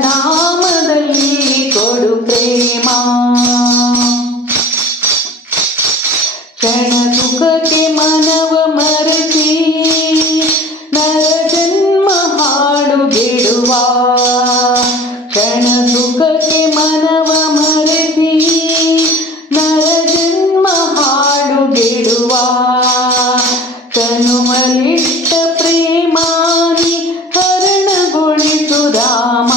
ನಾಮದಲ್ಲಿ ಕೊಡು ಪ್ರೇಮ. ಕ್ಷಣ ಸುಖಕ್ಕೆ ಮನವ ಮರೆಸಿ ನರ ಜನ್ಮ ಹಾಡು ಬಿಡುವ. ಕ್ಷಣ ಸುಖಕ್ಕೆ ಮನವ ಮರೆಸಿ ನರ ಜನ್ಮ ಹಾಡು ಬಿಡುವ. ತನುವಲಿಟ್ಟ ಪ್ರೇಮಾನಿ ಹರಣಗೊಳಿಸು ರಾಮ.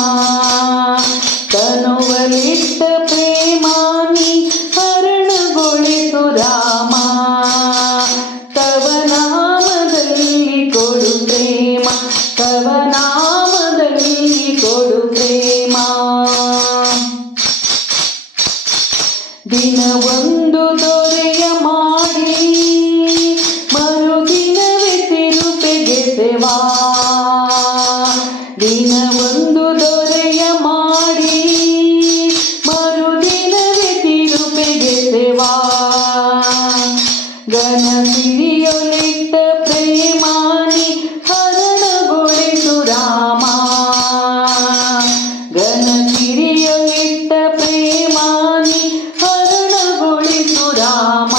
ತನುವಲಿಟ್ಟ ಪ್ರೇಮಾನಿ ಹರಣಗೊಳಿಸು ರಾಮ. ತವ ನಾಮದಲ್ಲಿ ಕೊಡು ಪ್ರೇಮ. ತವ ನಾಮದಲ್ಲಿ ಕೊಡು ಪ್ರೇಮ. ದಿನವೊಂದು ದೊರೆಯ ಮಾಡಿ ಮರುದಿನವೇ ತಿರುಪೆಗೆಸೆವಾ. ದಿನವೊಂದು ದೊರೆಯ ಮಾಡಿ ಮರುದಿನವೇ ತಿರುಪೆಗೆಸೆವಾ. ಘನ ಸಿರಿಯೊಲಿಟ್ಟ ಪ್ರೇಮಾನಿ ಹರಣಗೊಳಿಸು ರಾಮ. ಘನ ಸಿರಿಯೊಲಿಟ್ಟ ಪ್ರೇಮಾನಿ ಹರಣಗೊಳಿಸು ರಾಮ.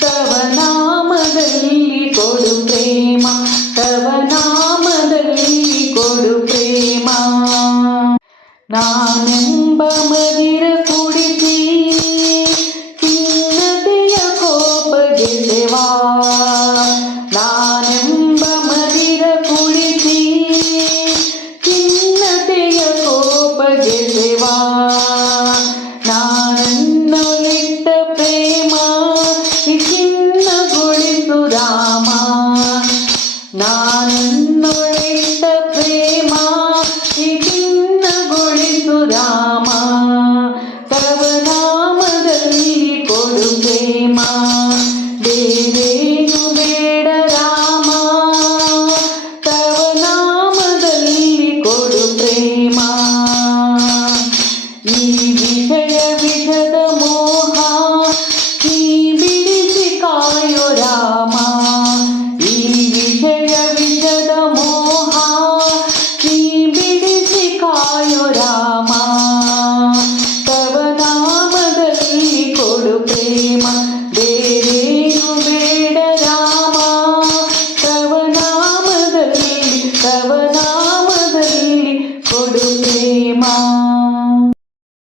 ತವ ನಾಮದಲ್ಲಿ ಕೊಡು ಪ್ರೇಮ. ತವ ನಾಮದಲ್ಲಿ ಕೊಡು ಪ್ರೇಮ. ನಾನೆಂಬ